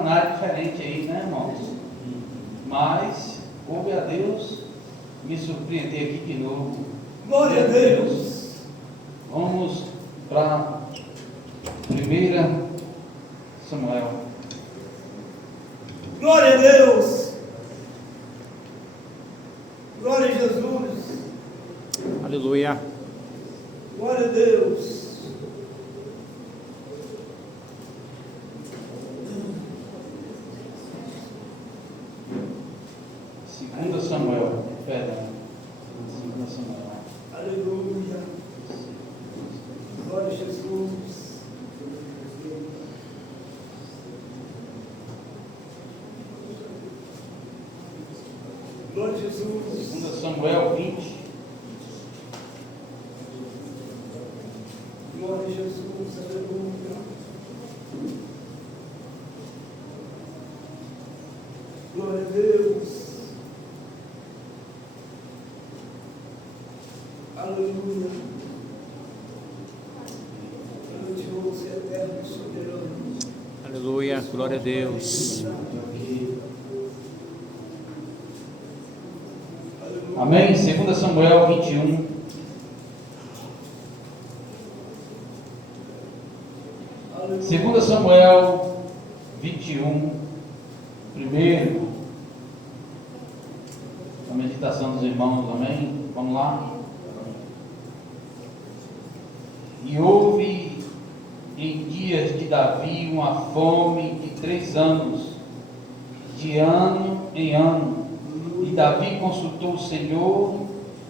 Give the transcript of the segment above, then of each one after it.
uma área diferente aí, né, irmãos? Mas, coube a Deus me surpreender aqui de novo. Glória a Deus. Vamos para 1 Samuel. Glória a Deus. Glória a Jesus. Aleluia. Glória a Deus. Segunda Samuel, perdão. 2 Samuel. Aleluia. Glória a Jesus. Glória a Jesus. 2 Samuel 20. Glória a Jesus. Aleluia. Glória a Deus. Aleluia. Grandioso, eterno e soberano. Aleluia. Glória a Deus. Amém? 2 Samuel 21. Aleluia. 2 Samuel 21. Primeiro. A meditação dos irmãos, amém? Vamos lá? E houve em dias de Davi uma fome de 3 anos, de ano em ano. E Davi consultou o Senhor,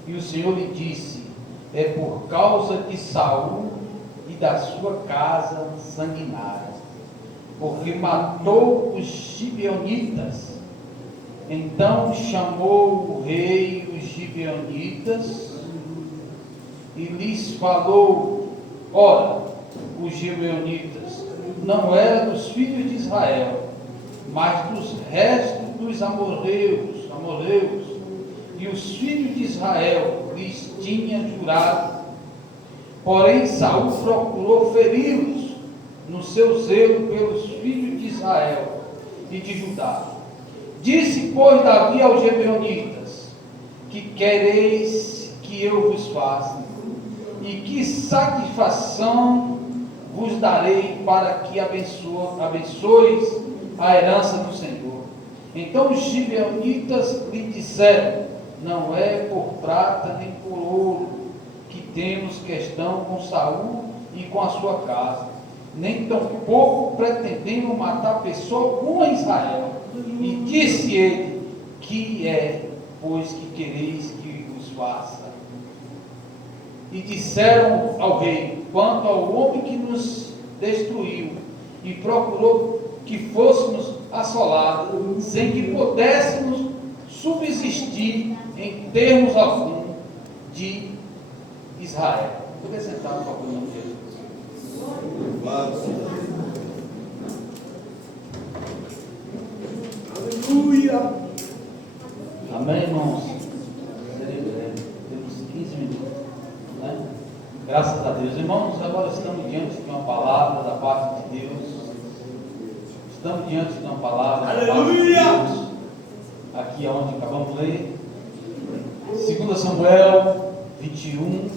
e o Senhor lhe disse: é por causa de Saul e da sua casa sanguinária, porque matou os gibeonitas. Então chamou o rei os gibeonitas e lhes falou: ora, os gibeonitas não eram dos filhos de Israel, mas dos restos dos amorreus, e os filhos de Israel lhes tinham jurado. Porém Saul procurou feri-los no seu zelo pelos filhos de Israel e de Judá. Disse, pois, Davi aos gibeonitas: que quereis que eu vos faça? E que satisfação vos darei para que abençoeis a herança do Senhor? Então os gibeonitas lhe disseram: não é por prata nem por ouro que temos questão com Saul e com a sua casa, nem tampouco pretendemos matar pessoa alguma em Israel. E disse ele: que é, pois, que quereis que vos faça? E disseram ao rei: quanto ao homem que nos destruiu e procurou que fôssemos assolados, sem que pudéssemos subsistir em termos algum de Israel. Poder sentar, por favor, em nome de Jesus. Aleluia. Amém, irmãos? Temos 15 minutos, né? Graças a Deus. Irmãos, agora estamos diante de uma palavra da parte de Deus. Estamos diante de uma palavra da parte de Deus. Aqui é onde acabamos de ler. 2 Samuel 21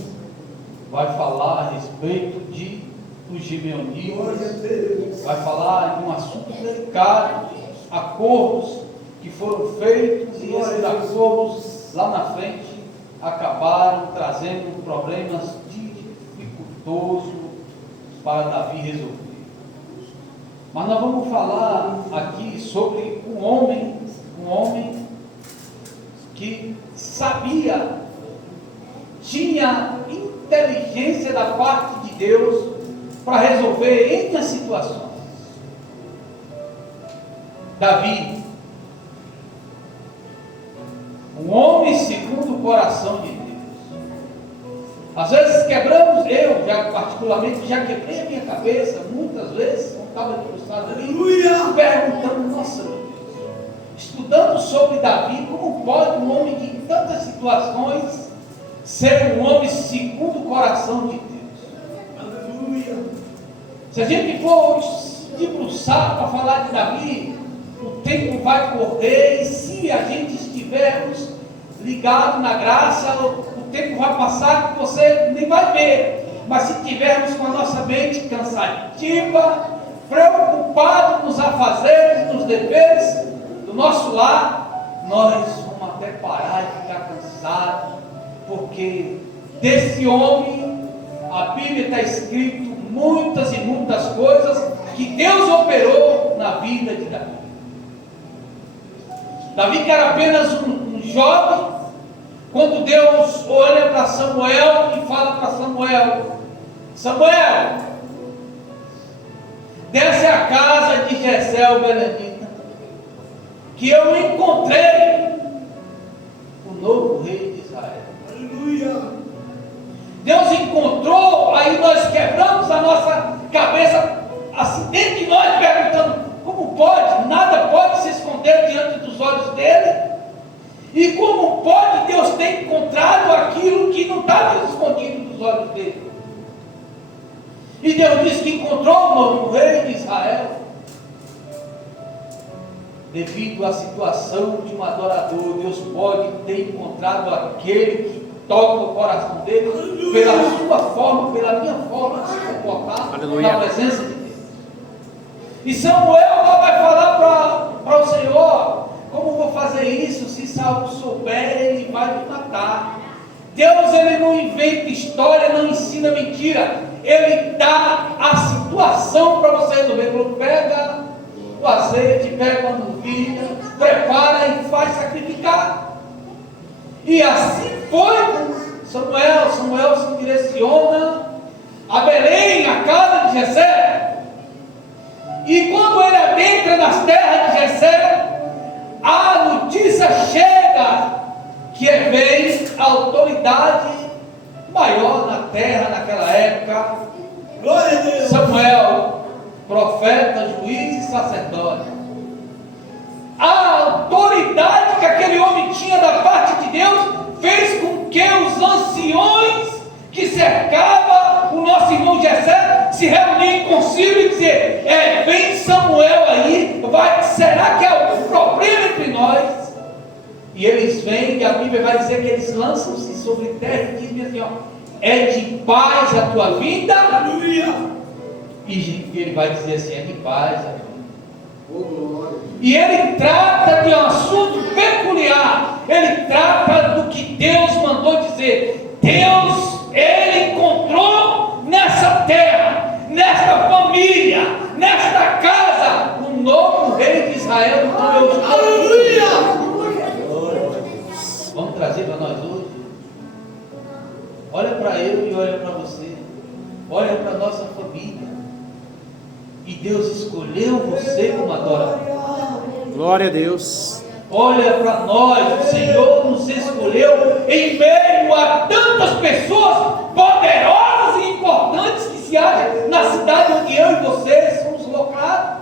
vai falar a respeito de os gibeonitas. Vai falar de um assunto delicado, acordos que foram feitos, e esses acordos lá na frente acabaram trazendo problemas dificultosos para Davi resolver. Mas nós vamos falar aqui sobre um homem que sabia, tinha inteligência da parte de Deus para resolver N as situações. Davi, um homem segundo o coração de Deus. Às vezes quebramos, eu já particularmente já quebrei a minha cabeça muitas vezes, quando estava debruçado ali, perguntando: nossa, meu Deus, estudando sobre Davi, como pode um homem que em tantas situações ser um homem segundo o coração de Deus? Aleluia. Se a gente for debruçar para falar de Davi, ocorrer, e se a gente estivermos ligados na graça, o tempo vai passar que você nem vai ver. Mas se tivermos com a nossa mente cansativa, preocupado nos afazeres, nos deveres do nosso lar, nós vamos até parar e ficar cansados, porque desse homem, a Bíblia está escrito muitas e muitas coisas que Deus operou na vida de Davi. Davi, que era apenas um jovem, quando Deus olha para Samuel e fala para Samuel: Samuel, desce a casa de Jessé o Belemita, que eu encontrei o novo rei de Israel. Aleluia. Deus encontrou, aí nós quebramos a nossa cabeça, assim dentro de nós, perguntando: como pode? Nada pode se esconder diante dos olhos dele? E como pode Deus ter encontrado aquilo que não estava escondido dos olhos dele? E Deus disse que encontrou o novo rei de Israel. Devido à situação de um adorador, Deus pode ter encontrado aquele que toca o coração dele pela sua forma, pela minha forma de se comportar. Aleluia. Na presença de Deus. E Samuel lá vai falar para o Senhor: como vou fazer isso? Se Saul souber, ele vai me matar. Deus, ele não inventa história, não ensina mentira, ele dá a situação para você resolver. Ele pega o azeite, pega uma novilha, prepara e faz sacrificar. E assim foi Samuel. Samuel se direciona a Belém, a casa de Jessé. E quando ele adentra nas terras de Jessé, a notícia chega que é vez a autoridade maior na terra naquela época, Glória a Deus. Samuel, profeta, juiz e sacerdote. A autoridade que aquele homem tinha da parte de Deus fez com que os anciões que cercavam o nosso irmão Jessé se reunissem consigo e dizer: vem Samuel aí, será que há algum problema entre nós? E eles vêm, e a Bíblia vai dizer que eles lançam-se sobre terra e dizem assim: ó, é de paz a tua vida? Aleluia. E ele vai dizer assim: é de paz a tua vida. Oh, glória. E ele trata de um assunto peculiar. Ele trata do que Deus mandou dizer. Deus, ele encontrou nessa terra, nesta família, nesta casa, um novo rei de Israel. Então eu estou... Aleluia. Vamos trazer para nós hoje. Olha para eu e olha para você. Olha para a nossa família. E Deus escolheu você como adorador. Glória a Deus. Olha para nós, o Senhor nos escolheu em meio a tantas pessoas poderosas e importantes que se acham na cidade onde eu e você somos locados.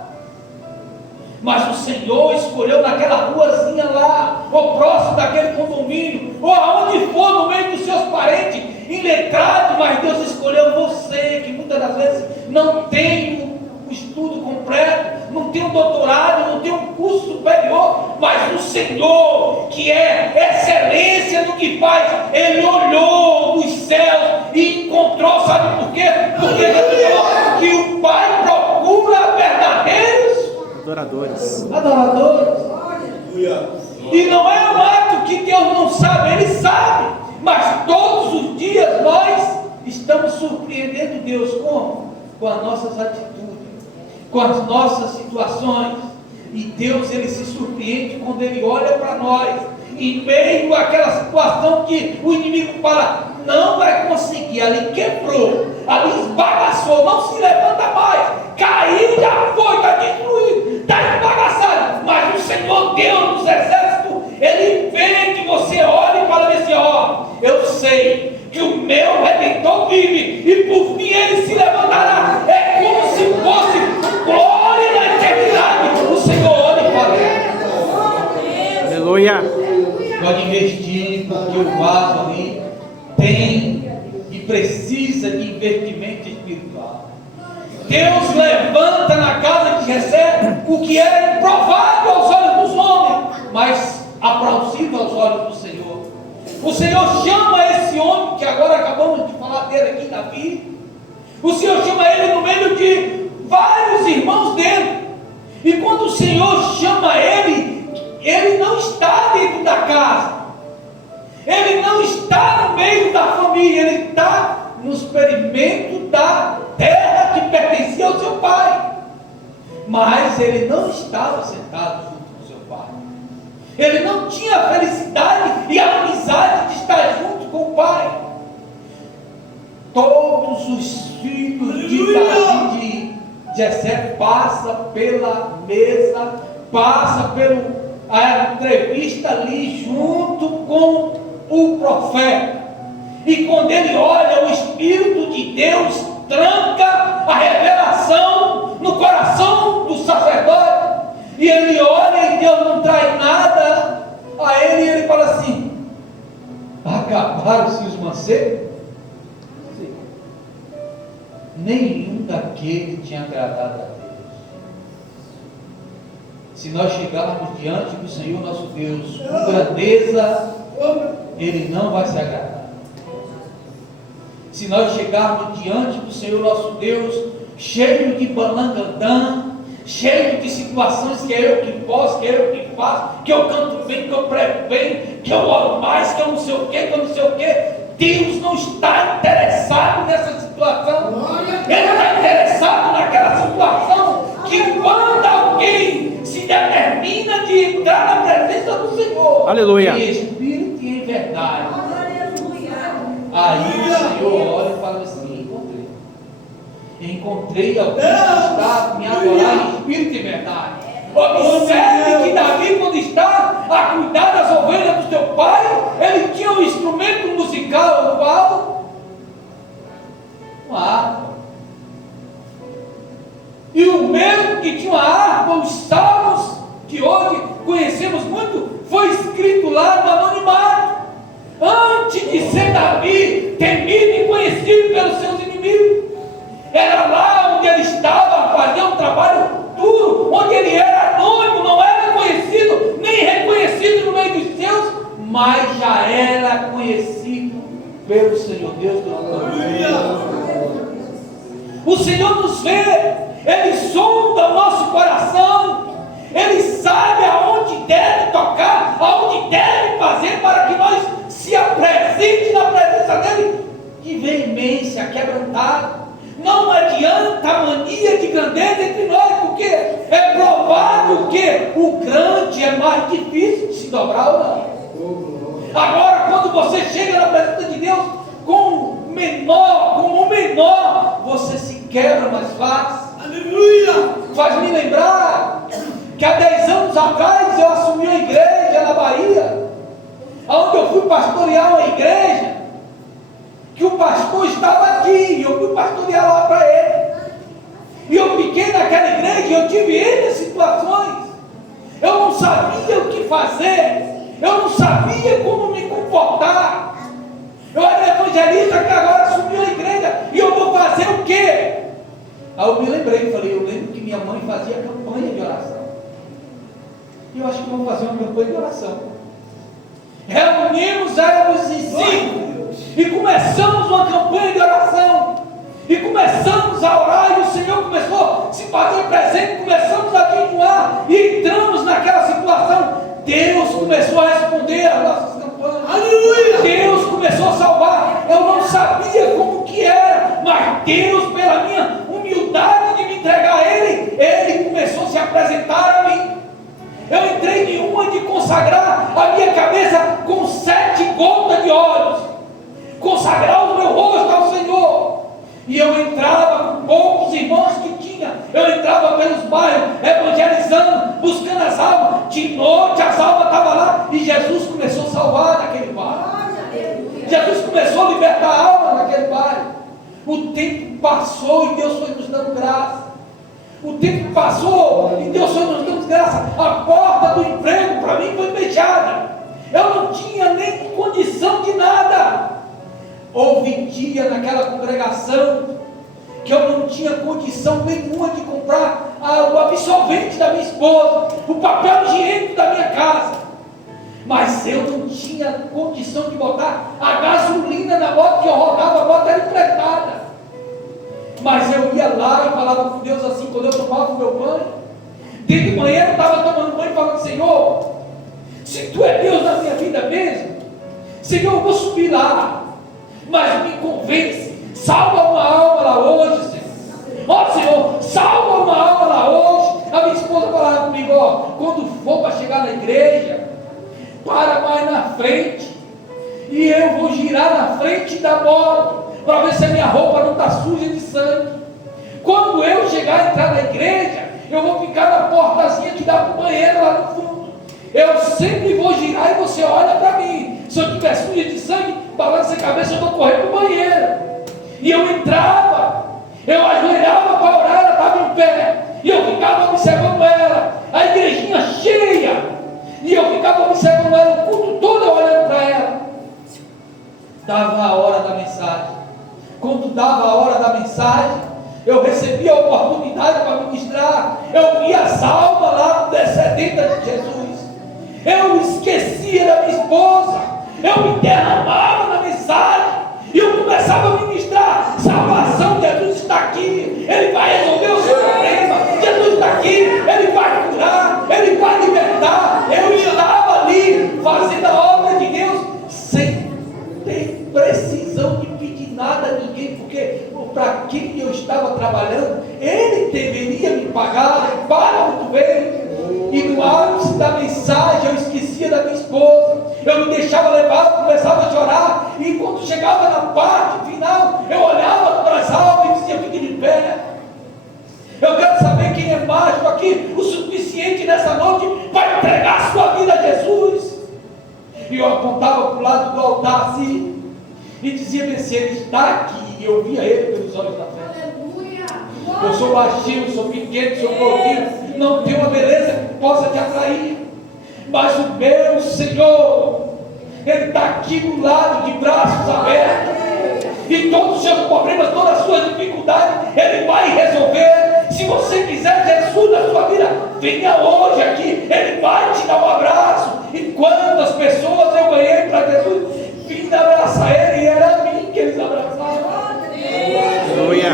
Mas o Senhor escolheu naquela ruazinha lá, ou próximo daquele condomínio, ou aonde for, no meio dos seus parentes, iletrado, mas Deus escolheu você, que muitas das vezes não tem o estudo completo, não tem um doutorado, não tem um curso superior, mas o Senhor, que é excelência no que faz, Ele olhou dos céus e encontrou, sabe por quê? Porque Ele falou que o Pai procura verdadeiros Adoradores. Aleluia. E não é um ato que Deus não sabe, Ele sabe, mas todos os dias nós estamos surpreendendo Deus. Como? Com as nossas atitudes, com as nossas situações. E Deus, Ele se surpreende quando Ele olha para nós, em meio àquela situação que o inimigo fala: não vai conseguir, ali quebrou, ali esbagaçou, não se levanta mais, caiu, já foi, está destruído, está esbagaçado. Mas o Senhor Deus dos exércitos, Ele vê que você olha e fala assim: ó, eu sei que o meu Redentor vive, e por fim Ele se levantará. É como se fosse glória na eternidade. O Senhor olha e fala: Aleluia. pode investir, porque o vaso ali tem e precisa de investimento espiritual. Deus levanta na casa de Jessé o que era improvável aos olhos dos homens. que agora acabamos de falar dele aqui, Davi. O Senhor chama ele no meio de vários irmãos dele. E quando o Senhor chama ele, ele não está dentro da casa. Ele não está no meio da família. Ele está no experimento da terra que pertencia ao seu pai. Mas ele não estava sentado junto com seu pai. Ele não tinha a felicidade e a amizade de estar junto com o pai. Todos os filhos de Davi, de Jessé, passam pela mesa, passam pela entrevista ali junto com o profeta. E quando ele olha, o Espírito de Deus tranca a revelação no coração do sacerdote. E ele olha e Deus não traz nada a ele, e ele fala assim: acabaram-se os mancebos? Nenhum daquele tinha agradado a Deus. Se nós chegarmos diante do Senhor nosso Deus com grandeza, Ele não vai se agradar. Se nós chegarmos diante do Senhor nosso Deus cheio de balangandã, cheio de situações que é eu que posso, que é eu que faço, que eu canto bem, que eu prego bem, que eu oro mais, que eu não sei o que, que eu não sei o que, Deus não está interessado nessa situação. Ele está interessado naquela situação que quando alguém se determina de entrar na presença do Senhor, aleluia, em espírito e em verdade, aí o Senhor olha e fala assim: encontrei alguém que está me adorar em espírito e verdade. Observe que Davi, quando está a cuidar das ovelhas do seu pai, ele tinha um instrumento musical, qual? Uma harpa. E o mesmo que tinha uma harpa, os salmos que hoje conhecemos muito, foi escrito lá no anonimato, antes de ser Davi temido e conhecido pelos seus inimigos. Era lá onde ele estava a fazer um trabalho duro, onde ele era anônimo, não era conhecido, nem reconhecido no meio dos seus, mas já era conhecido pelo Senhor Deus do O Senhor nos vê, Ele sonda o nosso coração, Ele sabe aonde deve tocar, aonde deve fazer para que nós se apresente na presença dEle de veemência, quebrantado. Não adianta a mania de grandeza entre nós, porque é provável que o grande é mais difícil de se dobrar ou não. Agora, quando você chega na presença de Deus com o menor, você se quebra mais fácil. Aleluia! Faz me lembrar que há 10 anos atrás eu assumi uma igreja na Bahia, onde eu fui pastorear uma igreja, que o pastor estava aqui, e eu fui pastorear lá para ele. E eu fiquei naquela igreja e eu tive N situações. Eu não sabia o que fazer, eu não sabia como me comportar. Eu era evangelista que agora assumiu a igreja, e eu vou fazer o quê? Aí eu me lembrei, eu lembro que minha mãe fazia campanha de oração. E eu acho que vou fazer uma campanha de oração. Reunimos, éramos em 5. E começamos uma campanha de oração. E começamos a orar. E o Senhor começou a se fazer presente. Começamos a jejuar. E entramos naquela situação. Deus começou a responder às nossas campanhas. Aleluia! Deus começou a salvar. Eu não sabia como que era, mas Deus, pela minha humildade de me entregar a Ele, Ele começou a se apresentar a mim. Eu entrei em uma de consagrar a minha cabeça com 7 gotas de óleos, consagrar o meu rosto ao Senhor. E eu entrava com poucos irmãos que tinha, eu entrava pelos bairros, evangelizando, buscando as almas. De noite as almas estavam lá, e Jesus começou a salvar naquele bairro. Jesus começou a libertar almas naquele bairro. O tempo passou e Deus foi nos dando graça. O tempo passou e Deus foi nos dando graça. A porta do emprego para mim foi fechada. Eu não tinha nem condição de nada. Houve dia naquela congregação que eu não tinha condição nenhuma de comprar o absorvente da minha esposa, o papel higiênico da minha casa. Mas eu não tinha condição de botar a gasolina na moto que eu rodava, a moto era emprestada. Mas eu ia lá e falava com Deus assim, quando eu tomava o meu banho. Dentro do banheiro eu estava tomando banho e falando: Senhor, se Tu é Deus na minha vida mesmo, Senhor, eu vou subir lá, mas me convence, salva uma alma lá hoje, Senhor. Ó Senhor, salva uma alma lá hoje. A minha esposa falava comigo: ó, quando for para chegar na igreja, para mais na frente, e eu vou girar na frente da moto, para ver se a minha roupa não está suja de sangue. Quando eu chegar a entrar na igreja, eu vou ficar na portazinha que dá para o banheiro lá no fundo. Eu sempre vou girar e você olha para mim. Se eu tiver suja de sangue, balança a cabeça, eu vou correr para o banheiro. E eu entrava, eu ajoelhava para orar, ela estava em pé, e eu ficava observando ela, a igrejinha cheia, e eu ficava observando ela o culto todo, olhando para ela. Dava a hora da mensagem. Quando dava a hora da mensagem, eu recebia a oportunidade para ministrar. Eu via as almas lá descendentes de Jesus. Eu esquecia da minha esposa. Eu me derramava na mensagem. E eu começava a ministrar: salvação, Jesus está aqui. Ele vai resolver o seu problema. Jesus está aqui. Ele vai curar. Ele vai libertar. Eu estava ali fazendo a obra de Deus sem ter precisão de pedir nada a ninguém, porque para quem eu estava trabalhando, Ele deveria me pagar. Ele paga muito bem. E no ápice da mensagem eu esquecia da minha esposa, eu me deixava levar, começava a chorar, e quando chegava na parte final, eu olhava para as almas e dizia: fique de pé. Eu quero saber quem é mágico aqui o suficiente nessa noite para entregar a sua vida a Jesus. E eu apontava para o lado do altar assim, e dizia: se Ele está aqui. E eu via Ele pelos olhos da fé. Eu sou baixinho, sou pequeno, sou gordinho, não tenho uma beleza que possa te atrair, mas o meu Senhor, Ele está aqui do lado, de braços abertos, e todos os seus problemas, todas as suas dificuldades, Ele vai resolver. Se você quiser Jesus na sua vida, venha hoje aqui, Ele vai te dar um abraço. E quantas pessoas eu ganhei para Jesus, vim abraçar Ele, e era a mim que eles abraçavam. Aleluia.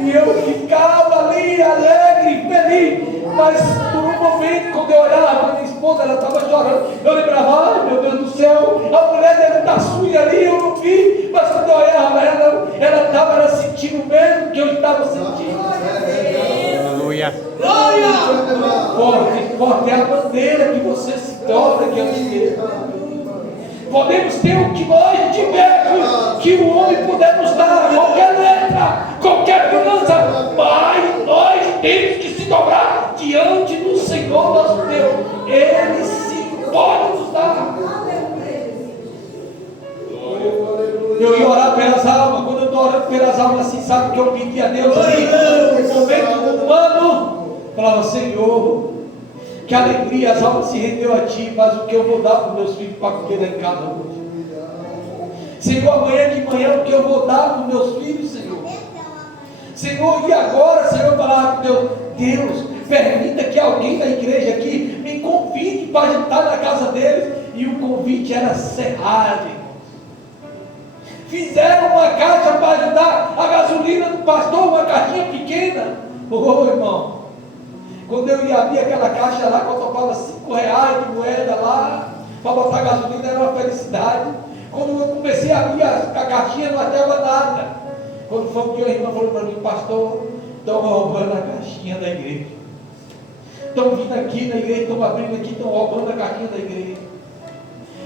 E eu ficava ali alegre, feliz. Mas por um momento, quando eu olhava para minha esposa, ela estava chorando. Eu lembrava: ai meu Deus do céu, a mulher deve estar suja ali, eu não vi. Mas quando eu olhava ela estava sentindo o mesmo que eu estava sentindo. Aleluia. Forte é a bandeira que você se dobra, que eu te podemos ter o que nós tivermos, que o homem puder nos dar, qualquer letra, qualquer finança, mas nós temos que se dobrar diante do Senhor nosso Deus. Ele sim pode nos dar. Eu ia orar pelas almas. Quando eu estou orando pelas almas assim, sabe o que eu pedi a Deus ali? No momento do ano, falava: Senhor, que alegria, as almas se rendeu a Ti, mas o que eu vou dar para os meus filhos para comer lá em casa hoje? Senhor, amanhã de manhã, o que eu vou dar para os meus filhos, Senhor? Senhor, e agora, Senhor, falar com Deus, permita que alguém da igreja aqui me convide para jantar na casa deles. E o convite era cerrado, irmãos. Fizeram uma caixa para ajudar a gasolina do pastor, uma caixinha pequena. Ô irmão, quando eu ia abrir aquela caixa lá, quando eu tocava R$5 de moeda lá, para botar gasolina, era uma felicidade. Quando eu comecei a abrir a caixinha, não achava nada. Quando foi que o irmão falou para mim: pastor, estão roubando a caixinha da igreja. Estão vindo aqui na igreja, estão abrindo aqui, estão roubando a caixinha da igreja.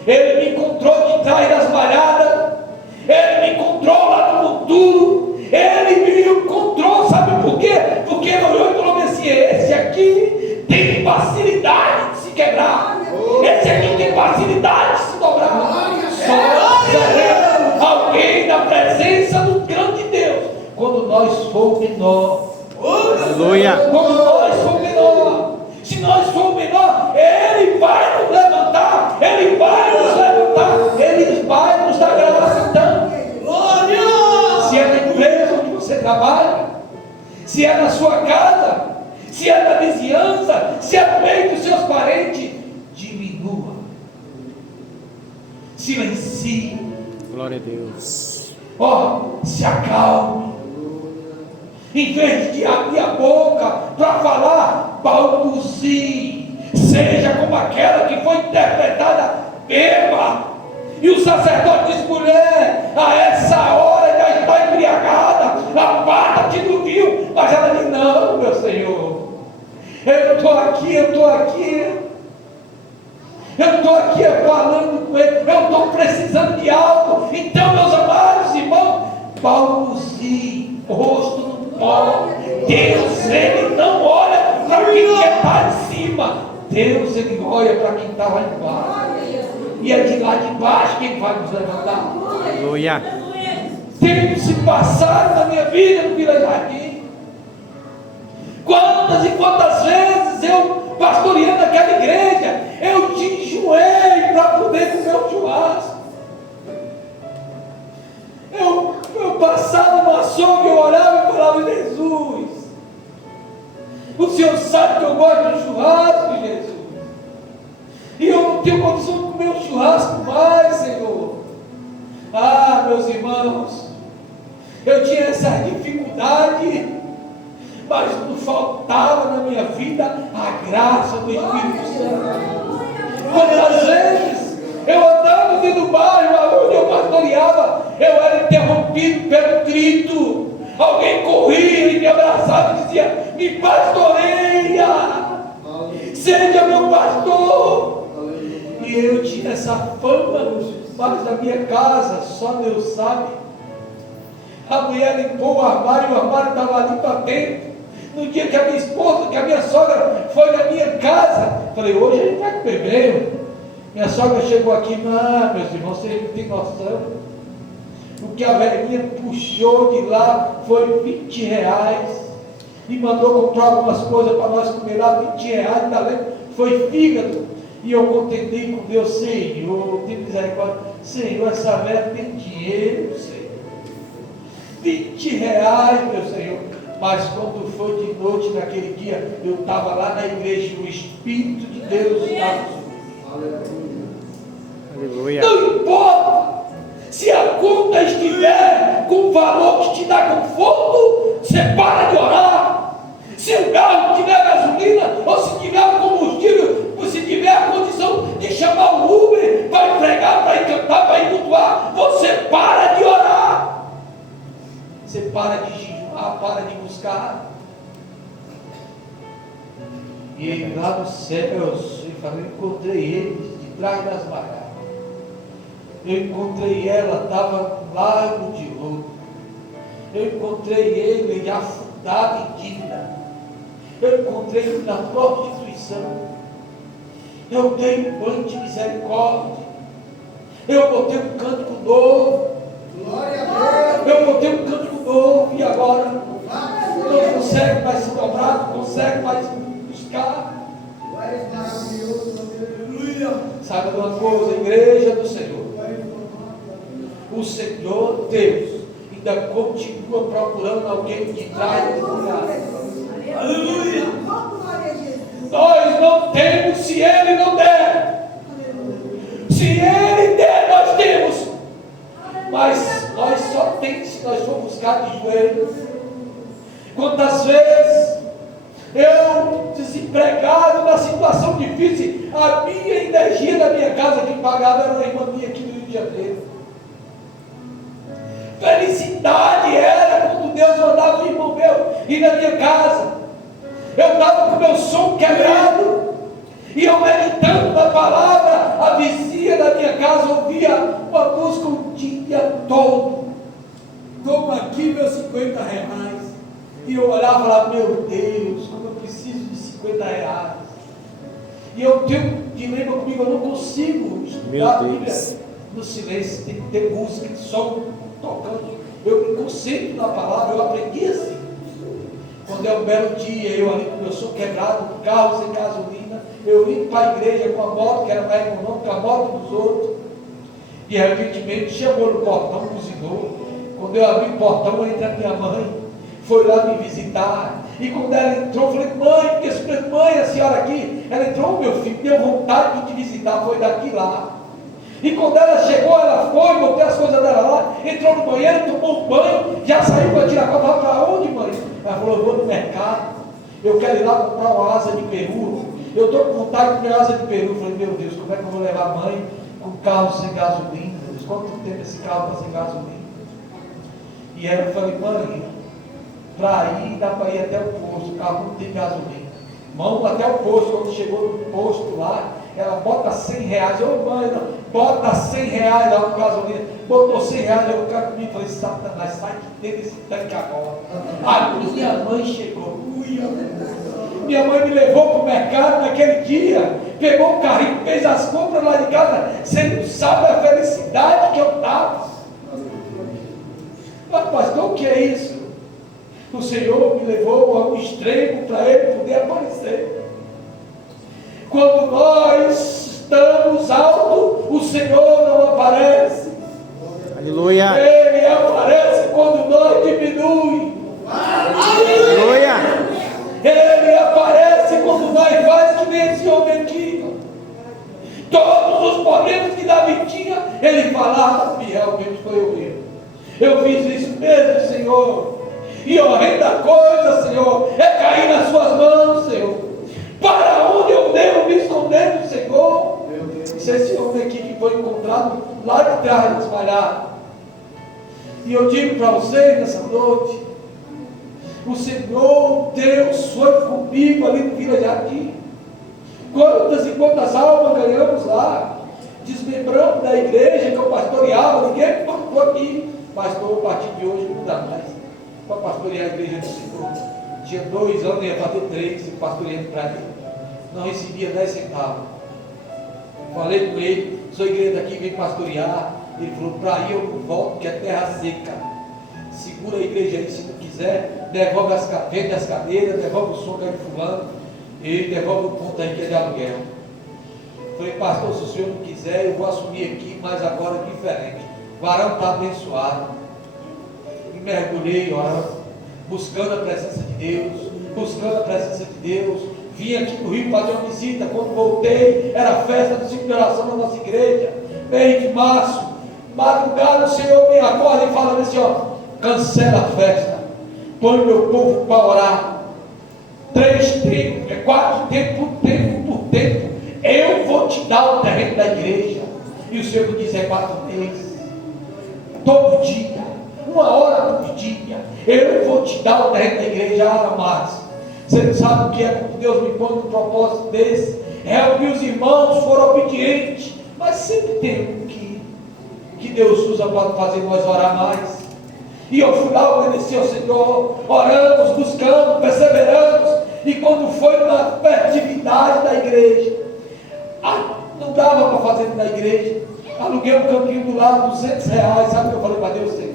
Ele me encontrou de trás das malhadas, Ele me encontrou lá no futuro, Ele me encontrou, sabe por quê? Porque Ele olhou e falou assim: esse aqui tem facilidade de se quebrar, esse aqui tem facilidade de se dobrar. Só seremos alguém da presença do grande Deus quando nós formos menor. Aleluia. Quando nós formos menor. Se nós formos menor, Ele vai nos levantar, Ele vai nos levantar, Ele vai nos dar graça. Então, se é na empresa onde você trabalha, se é na sua casa, se é na vizinhança, se é no meio dos seus parentes, diminua. Silencie. Glória a Deus. Se acalme. Em vez de abrir a boca para falar, balbucie. Seja como aquela que foi interpretada, beba. E o sacerdote diz: mulher, a essa hora já está embriagada, aparta-te do vinho. Mas ela diz: não, meu Senhor, eu estou aqui falando com ele, eu estou precisando de algo. Então, meus amados irmãos, balbucie, rosto no pó. Deus, ele não olha para quem está em cima, Deus, ele olha para quem está lá embaixo. E é de lá de baixo quem vai nos levantar. Aleluia. Tempos se passaram na minha vida no Vila Jardim. Quantas e quantas vezes eu, pastoreando aquela igreja, eu te enjoei para poder comer o churrasco. Eu passava no açougue, eu olhava e falava: Jesus, o Senhor sabe que eu gosto de churrasco, Jesus. E eu não tenho condição de comer o churrasco mais, Senhor. Meus irmãos, eu tinha essa dificuldade, mas não faltava na minha vida a graça do Espírito Santo. Quantas vezes eu andava dentro do bairro onde eu pastoreava, eu era interrompido pelo grito. Alguém corria e me abraçava e dizia: me pastoreia, seja meu pastor. E eu tinha essa fama, mas na minha casa, só Deus sabe. A mulher limpou o armário estava ali para dentro. No dia que a minha esposa, que a minha sogra foi na minha casa, falei: hoje a gente vai comer bem. Minha sogra chegou aqui: meus irmãos, vocês não têm noção. O que a velhinha puxou de lá foi R$20 e mandou comprar algumas coisas para nós comer lá. R$20, tá vendo? Foi fígado. E eu contentei com Deus: Senhor, tem misericórdia. Senhor, essa velha tem dinheiro, Senhor. R$20, meu Senhor. Mas quando foi de noite naquele dia, eu estava lá na igreja, o Espírito de Deus estava subindo. Aleluia. Não importa se a conta estiver com um valor que te dá conforto, você para de orar. Se o carro tiver gasolina, ou se tiver combustível, ou se tiver a condição de chamar o Uber para pregar, para ir cantar, para ir cultuar, você para de orar. Você para de jejuar, para de buscar. E lá no céu, eu encontrei eles de trás das barracas. Eu encontrei ela, estava no lago de lodo. Eu encontrei ele afundado em dívida. Eu encontrei ele na prostituição. Eu dei um banho de misericórdia. Eu botei um cântico novo. Glória a Deus. Eu botei um cântico novo e agora não consegue mais se dobrar, não consegue mais buscar. Aleluia. Sabe de uma coisa, igreja do Senhor? O Senhor Deus ainda continua procurando alguém que traz o lugar. Aleluia. Nós não temos se Ele não der. Se Ele der, nós temos. Mas nós só temos se nós for buscar de joelhos. Quantas vezes eu, desempregado, na situação difícil, a minha energia da minha casa, quem pagava era uma irmã minha aqui do Rio de Janeiro. Felicidade era quando Deus mandava um irmão meu ir na minha casa. Eu estava com o meu som quebrado e eu meditando na palavra, a vizinha da minha casa ouvia uma música o dia todo. Toma aqui meus R$50. E eu olhava e falava: meu Deus, como eu preciso de R$50. E eu tenho um dilema comigo, eu não consigo estudar a Bíblia no silêncio, tem que ter música, som tocando. Eu me concentro na palavra, eu aprendi assim. Quando é um belo dia, eu ali com o meu som quebrado, no carro sem gasolina, eu indo para a igreja com a moto, que era mais econômica, a moto dos outros. E repentinamente chamou no portão, buzinou. Quando eu abri o portão, entra a minha mãe, foi lá me visitar. E quando ela entrou, eu falei: mãe, a senhora aqui? Ela entrou: meu filho, deu vontade de te visitar, foi daqui lá. E quando ela chegou, ela foi, botei as coisas dela lá, entrou no banheiro, tomou um banho, já saiu para tirar a cota. Para onde, mãe? Ela falou: eu vou no mercado, eu quero ir lá comprar uma asa de peru. Eu estou com vontade de comer asa de peru. Eu falei: meu Deus, como é que eu vou levar a mãe com carro sem gasolina? Deus, quanto tempo esse carro está sem gasolina? E ela, eu falei: mãe, para ir, dá para ir até o posto, o carro não tem gasolina. Vamos até o posto. Quando chegou no posto lá, ela bota 100 reais. Ô mãe, não, bota 100 reais lá no gasolina. Botou 100 reais, eu quero comigo. Falei: Satanás, sai de dentro desse tanque agora. A minha mãe chegou. Minha mãe me levou para o mercado naquele dia, pegou o carrinho, fez as compras lá de casa. Você não sabe a felicidade que eu estava. Mas pastor, o que é isso? O Senhor me levou a um extremo para Ele poder aparecer. Quando nós estamos alto, o Senhor não aparece. Aleluia. Ele aparece quando nós diminuímos. Aleluia. Ele aparece quando nós faz que nem esse homem aqui. Todos os problemas que Davi tinha, ele falava: fielmente foi eu mesmo. Eu fiz isso mesmo, Senhor. E horrenda coisa, Senhor, é cair nas suas mãos, Senhor. Para onde eu devo me esconder do Senhor? Esse homem aqui que foi encontrado lá de trás, desmaiado. E eu digo para vocês nessa noite: o Senhor Deus foi comigo ali no Vila Jardim. Quantas e quantas almas ganhamos lá, desmembrando da igreja que eu pastoreava. Ninguém tocou aqui, pastor, a partir de hoje não dá mais para pastorear a igreja do Senhor. Tinha 2 anos, ia fazer 3, pastoreando para mim. Não recebia 10 centavos. Falei com ele: sou igreja daqui, vem pastorear. Ele falou: para aí eu não volto, que é terra seca. Segura a igreja aí, se não quiser, devolve vende as cadeiras, devolve o som que é de fulano, e devolve o ponto aí que é de aluguel. Falei: pastor, se o senhor não quiser, eu vou assumir aqui, mas agora é diferente. O varão está abençoado. Mergulhei orando, buscando a presença de Deus, buscando a presença de Deus. Vim aqui no Rio fazer uma visita. Quando voltei, era a festa do ciclo de oração da nossa igreja, mês de março. Madrugada, o Senhor me acorda e fala assim: ó, cancela a festa, põe meu povo para orar. 3 tempos, 4 tempos, por tempo, eu vou te dar o terreno da igreja. E o Senhor me diz: é 4 meses, todo dia, 1 hora por dia, eu vou te dar o terreno da igreja. Amados, você não sabe o que é quando Deus me põe num propósito desse. É que os irmãos foram obedientes, mas sempre tem um que Deus usa para fazer nós orar mais. E eu fui lá, obedeci ao Senhor, oramos, buscamos, perseveramos. E quando foi na festividade da igreja, não dava para fazer na igreja, aluguei um campinho do lado, 200 reais. Sabe o que eu falei para Deus? Senhor,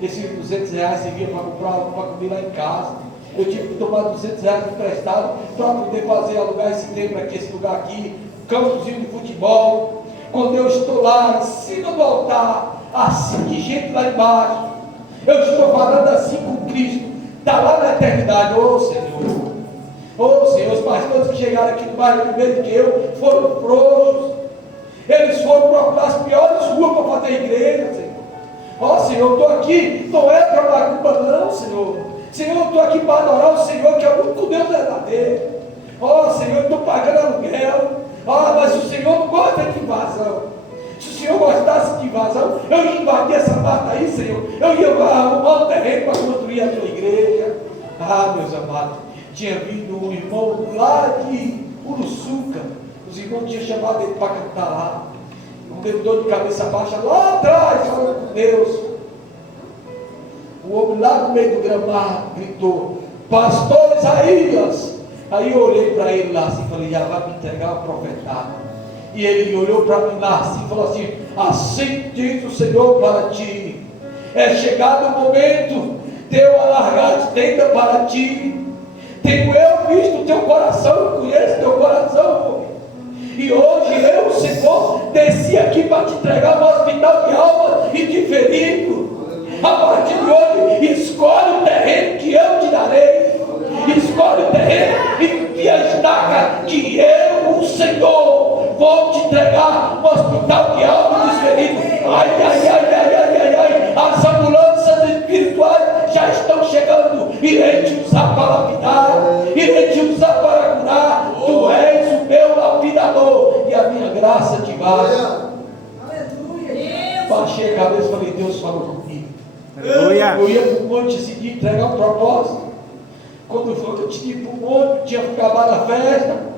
esses 200 reais servia para comprar algo para comer lá em casa. Eu tive que tomar 200 reais emprestado para poder alugar esse templo aqui, esse lugar aqui, campozinho de futebol. Quando eu estou lá em cima do altar, assim de gente lá embaixo, eu estou falando assim com Cristo, está lá na eternidade. Ô Senhor, os pastores que chegaram aqui no bairro primeiro que eu foram frouxos. Eles foram procurar as piores ruas para fazer igreja, Senhor. Ó Senhor, eu estou aqui, não é para macumba não, Senhor. Senhor, eu estou aqui para adorar o Senhor, que é o único Deus verdadeiro. Ó Senhor, eu estou pagando aluguel. Mas o Senhor não gosta de invasão. Se o Senhor gostasse de invasão, eu ia invadir essa mata aí, Senhor. Eu ia arrumar um terreno para construir a tua igreja. Meus amados, tinha vindo um irmão lá de Uruçuca. Os irmãos tinham chamado ele para cantar lá. Um devedor de cabeça baixa lá atrás, falando com Deus. O homem lá no meio do gramado gritou: pastor Isaías. Aí eu olhei para ele lá assim e falei: já vai me entregar uma profetada. E ele olhou para mim lá assim e falou assim: assim diz o Senhor para ti, é chegado o momento de eu alargar as tendas para ti. Tenho eu visto o teu coração, eu conheço teu coração, homem. E hoje eu, Senhor, desci aqui para te entregar no hospital de alma e de ferido. A partir de hoje, escolhe o terreno que eu te darei. Escolhe o terreno e a estaca que eu, o Senhor, vou te entregar no hospital de alma dos feridos. Ai, ai, ai, ai, ai, ai, ai. As ambulâncias espirituais já estão chegando. Irei te usar para lapidar, irei te usar para curar. Tu és o meu lapidador e a minha graça te basta. Baixei a cabeça e falei, Deus falou comigo. Aleluia. Eu ia para o monte esse dia entregar um propósito. Quando foi que eu tinha ido para o monte, tinha acabado a festa.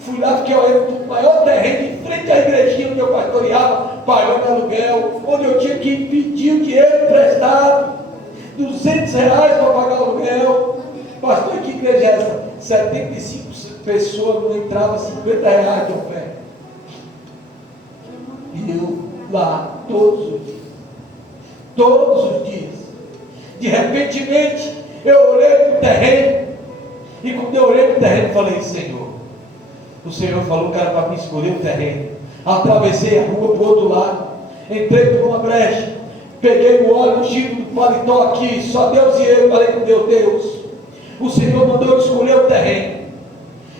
Fui lá, fiquei olhando para o maior terreno em frente à igrejinha onde eu pastoreava, pagando aluguel, onde eu tinha que pedir o dinheiro emprestado, R$200 para pagar o aluguel. Pastor, que igreja é essa? 75 pessoas, não entrava R$50 de oferta. E eu lá todos os dias. Todos os dias. De repentemente, eu olhei para o terreno. E quando eu olhei para o terreno, falei, Senhor, o Senhor falou que era para me escolher o terreno. Atravessei a rua para o outro lado. Entrei por uma brecha. Peguei o óleo, o giro do paletó aqui. Só Deus e eu. Falei com Deus. O Senhor mandou eu escolher o terreno.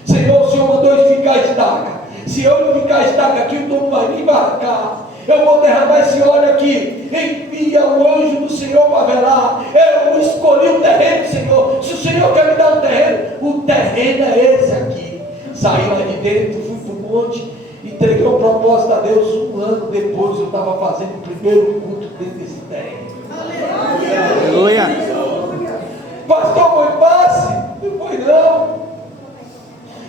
Senhor, o Senhor mandou eu ficar estaca. Se eu não ficar estaca aqui, o dono vai me embarcar. Eu vou derramar esse óleo aqui. Envia o anjo do Senhor para velar. Eu escolhi o terreno, Senhor. Se o Senhor quer me dar um terreno, o terreno é esse aqui. Saí lá de dentro, fui para o monte, entreguei o propósito a Deus. Um ano depois eu estava fazendo o primeiro culto dentro desse terreno. Aleluia. Pastor, foi fácil? Não foi não.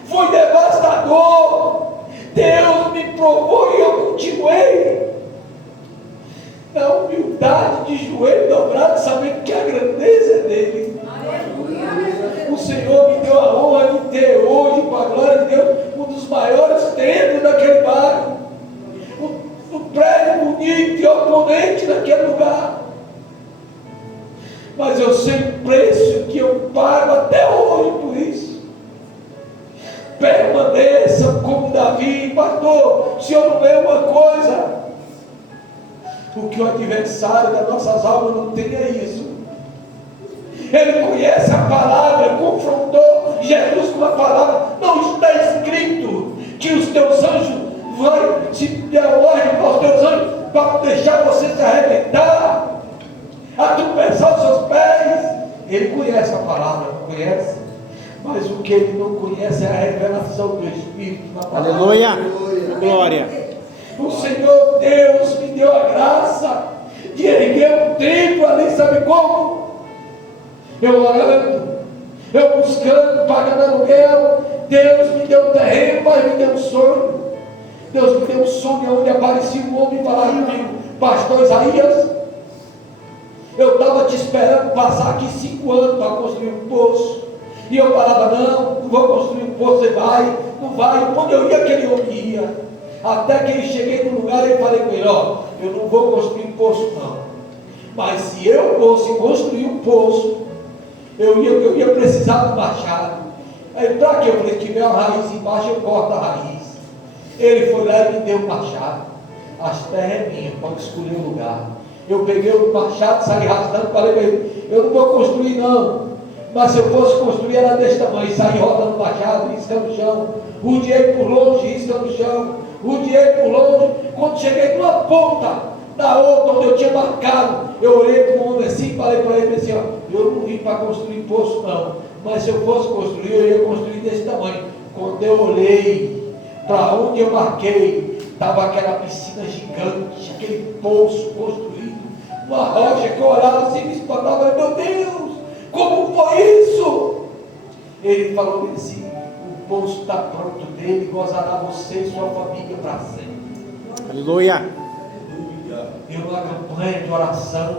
Foi devastador. Deus me provou e eu continuei na humildade, de joelho dobrado, sabendo que a grandeza é dele. O Senhor me deu a honra de ter hoje, com a glória de Deus, um dos maiores templos daquele bairro, um prédio bonito e oponente naquele lugar. Mas eu sei o preço que eu pago até hoje por isso. Permaneça como Davi. Pastor, o senhor não vê uma coisa? O que o adversário das nossas almas não tem é isso. Ele conhece a palavra, confrontou Jesus com a palavra. Não está escrito que os teus anjos vão se der ordem para os teus anjos para deixar você se arrebentar, a tropeçar os seus pés. Ele conhece a palavra, não conhece? Mas o que ele não conhece é a revelação do Espírito na palavra. Aleluia. Glória. O Senhor Deus me deu a graça de erguer um templo ali, sabe como? Eu orando, eu buscando, pagando aluguel. Deus me deu um terreno, mas me deu um sonho. Deus me deu um sonho onde aparecia um homem e falava comigo, pastor Isaías, eu estava te esperando passar aqui 5 anos para construir um poço. E eu falava, não vou construir um poço. Você vai, não vai. Quando eu ia, aquele homem ia. Até que eu cheguei no lugar e falei com ele, ó, eu não vou construir um poço não. Mas se eu fosse construir um poço, eu ia precisar do machado. Aí para que? Eu falei, se tiver uma raiz embaixo, eu corto a raiz. Ele foi lá e me deu um machado. As terras é minha, pode escolher o lugar. Eu peguei o machado, saí arrastando, falei para ele, eu não vou construir não. Mas se eu fosse construir era desse tamanho, saí rodando o machado, riscando no chão, rodeei por longe, riscando no chão, rodeei por longe. Quando cheguei numa ponta da outra, onde eu tinha marcado, eu olhei para o homem assim e falei para ele assim, ó, eu não vim para construir poço não, mas se eu fosse construir, eu ia construir desse tamanho. Quando eu olhei para onde eu marquei, estava aquela piscina gigante, aquele poço construído, uma rocha que eu olhava assim, me espantava, meu Deus, como foi isso? Ele falou assim, o poço está pronto dele, gozará você e sua família para sempre. Aleluia. Eu na campanha de oração,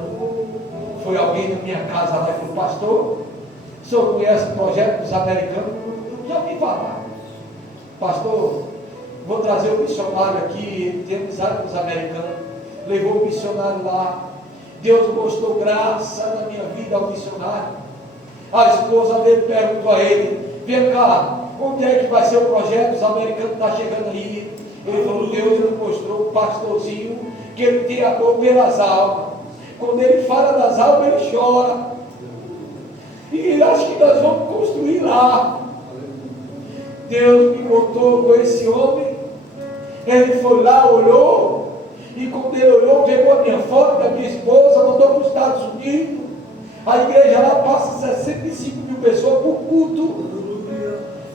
foi alguém na minha casa lá e falou, pastor, o senhor conhece o projeto dos americanos? Eu já ouvi falar. Pastor, vou trazer o missionário aqui, ele tem amizade com os americanos. Levou o missionário lá. Deus mostrou graça na minha vida ao missionário. A esposa dele perguntou a ele, vem cá, onde é que vai ser o projeto? Os americanos estão chegando aí. Ele falou, Deus me mostrou o pastorzinho, que ele tem amor pelas almas. Quando ele fala das almas, ele chora. E ele acha que nós vamos construir lá. Deus me botou com esse homem, Ele foi lá, olhou, e quando ele olhou, pegou a minha foto da minha esposa, mandou para os Estados Unidos. A igreja lá passa 65 mil pessoas por culto.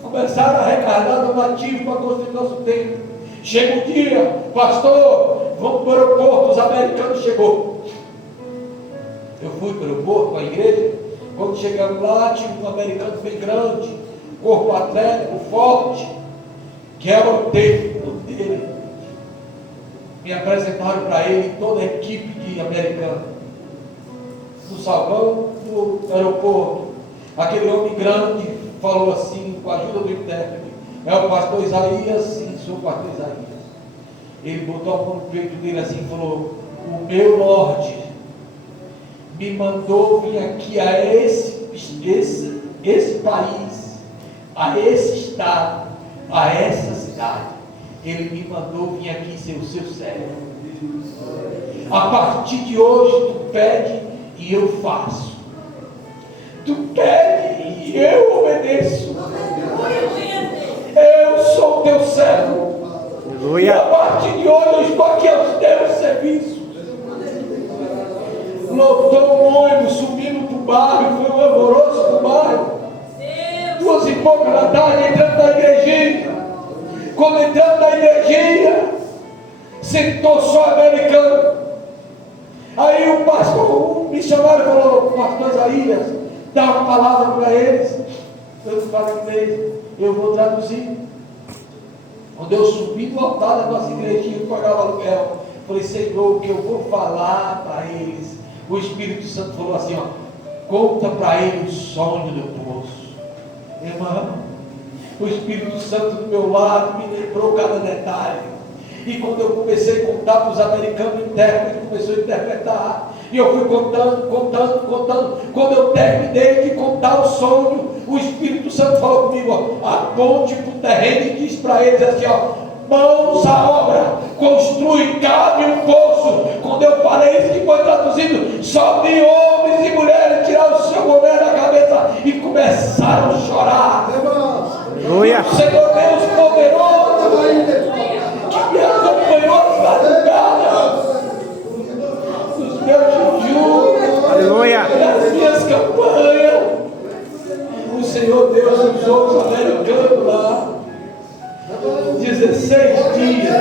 Começaram a arrecadar donativo para construir nosso templo. Chega um dia, pastor, vamos para o aeroporto, os americanos chegou. Eu fui para o aeroporto com a igreja. Quando chegamos lá, tinha um americano bem grande, corpo atlético, forte, que era o templo dele. Me apresentaram para ele toda a equipe de americanos. No salão do aeroporto, aquele homem grande falou assim, com a ajuda do intérprete: é o pastor Isaías? Sim, sou o pastor Isaías. Ele botou a mão no peito dele assim e falou: o meu Lorde me mandou vir aqui a esse país, a esse estado, a essa cidade. Ele me mandou vir aqui ser o seu servo. A partir de hoje tu pede e eu faço. Tu pede e eu obedeço. Eu sou teu servo. Aleluia. E a partir de hoje eu estou aqui aos teus serviços. Lotou um ônibus subindo para o bairro, foi um alvoroço para o bairro. 2h pouco da tarde, entrando na igrejinha. Quando entrando na igrejinha, sentou só americano. Aí o pastor, o missionário falou: pastor Isaías, dá uma palavra para eles. Eu não falo inglês, eu vou traduzir. Quando eu subi no altar da nossa igrejinha, eu pagava aluguel, falei: Senhor, o que eu vou falar para eles? O Espírito Santo falou assim: ó, conta para eles o sonho do poço. Irmão, o Espírito Santo do meu lado me lembrou cada detalhe. E quando eu comecei a contar para os americanos, o intérprete começou a interpretar. E eu fui contando. Quando eu terminei de contar o sonho, o Espírito Santo falou comigo: ó, aponte para o terreno e diz para eles assim: ó, mãos à obra, construi, cave um poço. Quando eu falei isso, que foi traduzido, só vi homens e mulheres tirar o seu boné da cabeça e começaram a chorar. Aleluia. Senhor Deus poderoso, que me acompanhou na madrugada, nos meus jejuns, Aleluia. nas minhas campanhas. O Senhor Deus usou os americanos lá 16 dias.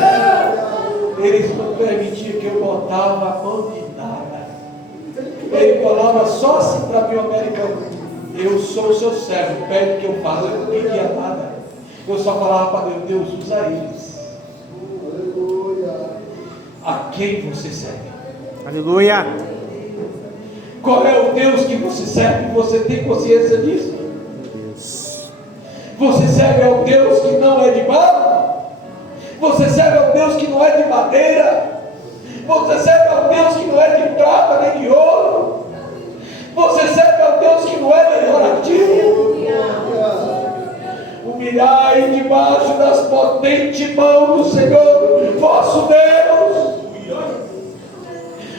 Eles não permitiam que eu botava a mão de nada. Ele falava só assim para mim, o americano: eu sou o seu servo, pede que eu faça. Eu não pedia nada, eu só falava para Deus: Deus, usa eles. A quem você serve? Aleluia. Qual é o Deus que você serve? Você tem consciência disso? Você serve ao Deus que não é de barro? Você serve ao Deus que não é de madeira? Você serve ao Deus que não é de prata nem de ouro? Você serve ao Deus que não é decorativo? Humilhai debaixo das potentes mãos do Senhor vosso Deus.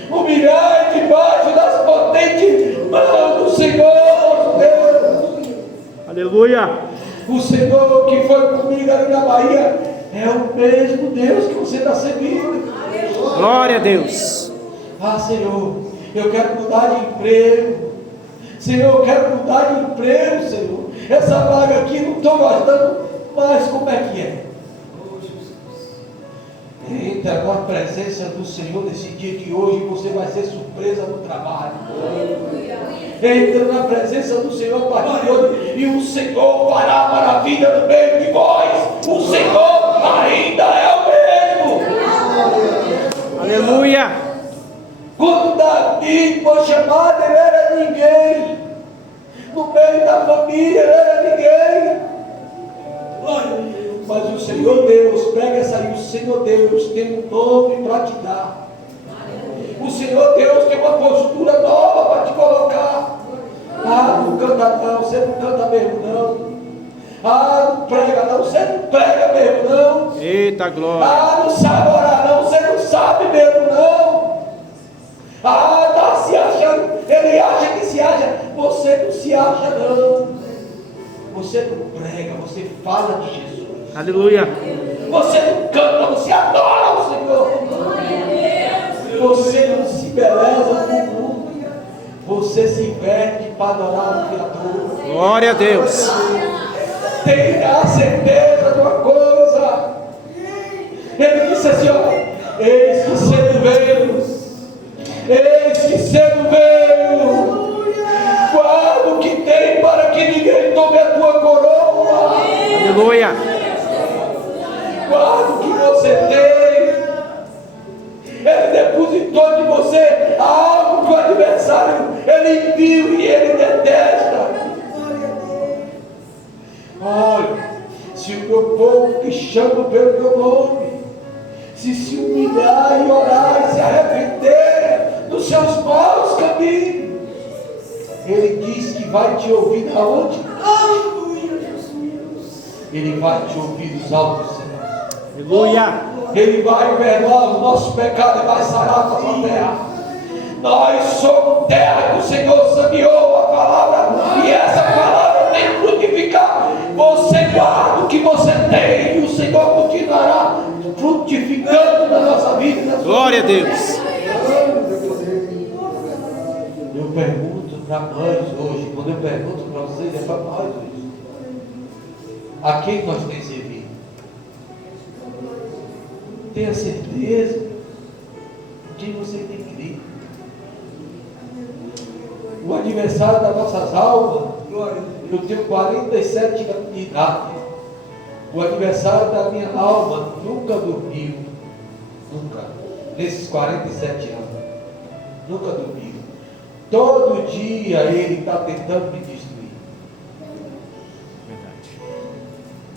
Humilhai debaixo das potentes mãos do Senhor vosso Deus. Aleluia. O Senhor que foi comigo ali na Bahia é o mesmo Deus que você está servindo. Glória a Deus. Ah, Senhor, eu quero mudar de emprego. Senhor, eu quero mudar de emprego, Senhor. Essa vaga aqui não estou gostando, mas como é que é? Entra na presença do Senhor nesse dia de hoje, você vai ser surpresa no trabalho. Entra na presença do Senhor a partir de hoje, e o Senhor fará maravilha no meio de vós. O Senhor ainda é o mesmo. Aleluia. Quando Davi foi chamado, ele era ninguém. No meio da família, ele era ninguém. Mas o Senhor Deus, pega essa aí, o Senhor Deus tem um nome para te dar. O Senhor Deus tem uma postura nova para te colocar. Ah, não canta não, você não canta mesmo não. Ah, não prega não, você não prega mesmo não. Eita glória. Ah, não sabe orar não, você não sabe mesmo não. Ah, está se achando, ele acha que se acha, você não se acha não. Você não prega, você fala de Jesus. Aleluia. Você não canta, você adora o Senhor. Você não se beleza no mundo. Você se veste para adorar o Criador. Glória a Deus. Tenha a certeza de uma coisa. Ele disse assim, ó: eis que cedo veio. Eis que cedo veio. Guarda o que tem para que ninguém tome a tua coroa. Aleluia. Guarda o que você tem. Ele depositou de você algo que o adversário ele viu e ele detesta. Olha, se o meu povo que chama pelo meu nome se humilhar e orar e se arrepender dos seus maus caminhos, ele diz que vai te ouvir da onde? Ele vai te ouvir dos altos céus. Aleluia. Ele vai perdoar os nossos pecados e vai sarar a nossa terra. Nós somos terra que o Senhor semeou a palavra, e essa palavra tem que frutificar. Você guarda o que você tem, e o Senhor continuará frutificando na nossa vida. Glória a Deus. Eu pergunto para nós hoje, quando eu pergunto para vocês, é para nós hoje: a quem nós temos servido? Tenha certeza de quem você tem que ir. O adversário das nossas almas, eu tenho 47 anos de idade. O adversário da minha alma nunca dormiu. Nunca. Nesses 47 anos. Nunca dormiu. Todo dia ele está tentando me destruir. Verdade.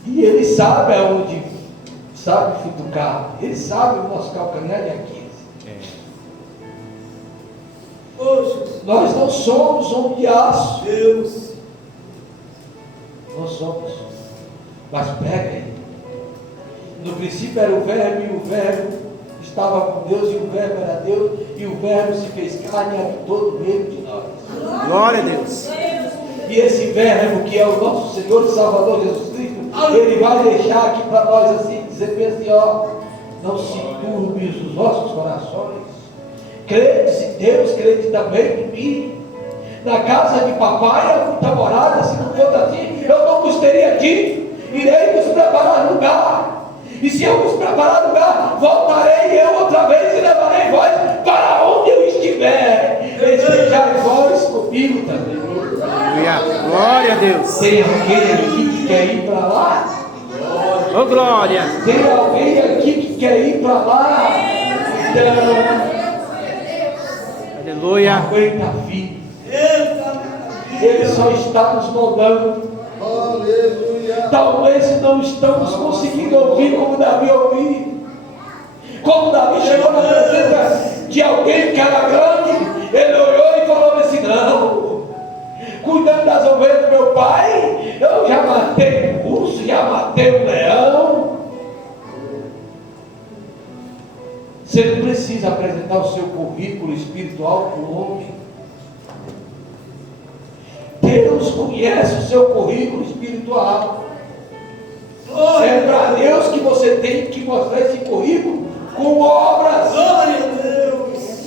E ele sabe aonde, sabe futucar. Ele sabe o nosso calcanhar de Aquiles. Nós não somos homem de aço. Deus. Nós somos. Mas pega aí. No princípio era o verbo, e o verbo estava com Deus, e o verbo era Deus, e o verbo se fez carne e habitou no meio de nós. Glória a Deus. E esse verbo que é o nosso Senhor e Salvador Jesus Cristo, ele vai deixar aqui para nós assim, dizer bem assim, ó: não se turbe os vossos corações. Crede em Deus, crede também em mim. Na casa de papai há muita morada. Se não fosse assim, eu não vos teria dito: irei vos preparar lugar. E se eu vos preparar lugar, voltarei eu outra vez e levarei vós para onde eu estiver. Estejai vós comigo também. Aleluia. Glória a Deus. Tem alguém aqui que quer ir para lá? Oh, glória. Tem alguém aqui que quer ir para lá? Então, Aleluia. aguenta firme. Ele só está nos moldando. Aleluia. Talvez não estamos conseguindo ouvir como Davi ouviu. Como Davi chegou na presença de alguém que era grande, ele olhou e falou assim: não, cuidando das ovelhas do meu pai, eu já matei um urso, já matei um leão. Você não precisa apresentar o seu currículo espiritual para o homem. Deus conhece o seu currículo espiritual. É para Deus que você tem que mostrar esse currículo com obras.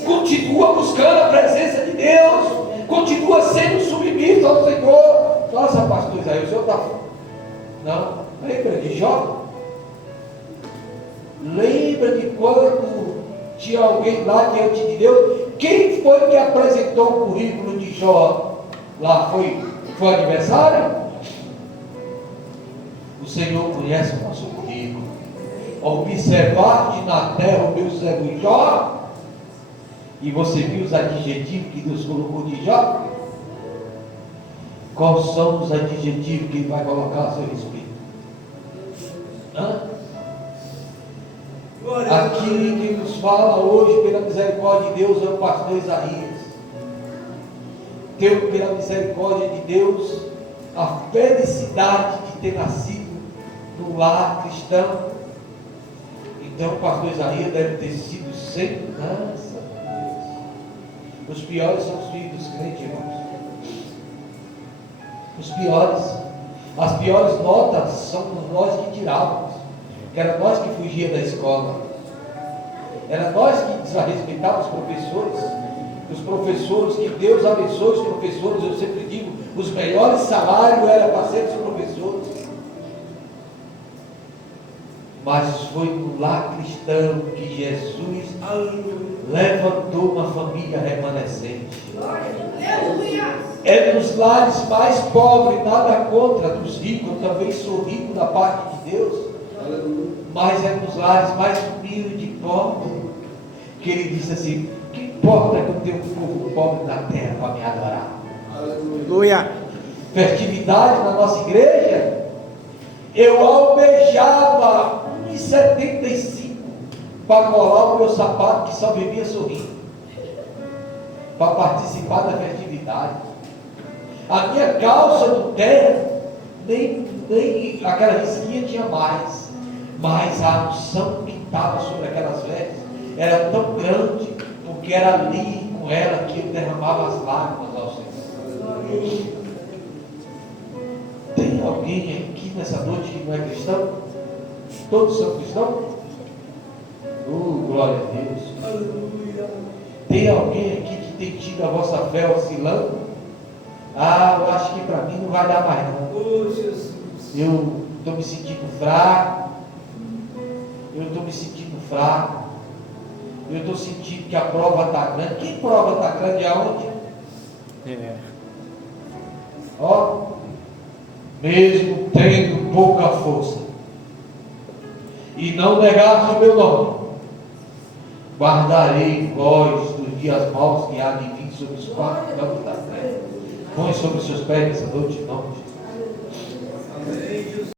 Continua buscando a presença de Deus. Continua sendo submisso ao Senhor. Nossa, pastor Isaías, o senhor está... Não, lembra de Jó? Lembra de quando tinha alguém lá diante de Deus? Quem foi que apresentou o currículo de Jó? Lá foi o adversário? O Senhor conhece o nosso currículo. Observar-te na terra o meu servo Jó, e você viu os adjetivos que Deus colocou de Jó? Quais são os adjetivos que Ele vai colocar a seu respeito? Aqui quem nos fala hoje pela misericórdia de Deus é o pastor Isaías. Teu pela misericórdia de Deus a felicidade de ter nascido num lar cristão. Então o pastor Isaías deve ter sido segurança de Deus. Os piores são os filhos dos crentes, irmãos. Os piores, as piores notas são nós que tirávamos. que era nós que fugia da escola, era nós que desrespeitávamos os professores, que Deus abençoe os professores. Eu sempre digo, os melhores salários eram para ser os professores. Mas foi no lar cristão que Jesus levantou uma família remanescente. É nos lares mais pobres, nada contra dos ricos, eu também sou rico da parte de Deus, mas é nos lares mais humildes e pobres que ele disse assim: que importa que eu tenha um povo pobre na terra para me adorar? Aleluia. Festividade na nossa igreja, eu almejava 1,75 para colar o meu sapato, que só vivia sorrindo, para participar da festividade. A minha calça do terno, nem aquela risquinha tinha mais, mas a unção que estava sobre aquelas vestes era tão grande, porque era ali com ela que eu derramava as lágrimas ao Senhor. Tem alguém aqui nessa noite que não é cristão? Todos são cristãos? Glória a Deus. Tem alguém aqui que tem tido a vossa fé oscilando? Eu acho que para mim não vai dar mais não. Eu estou me sentindo fraco. Eu estou sentindo que a prova está grande. Que prova está grande aonde? Mesmo tendo pouca força, e não negaste o meu nome, guardarei vós dos dias maus que há de vir sobre os quatro cantos da terra. Põe sobre os seus pés nessa noite, em nome de Jesus.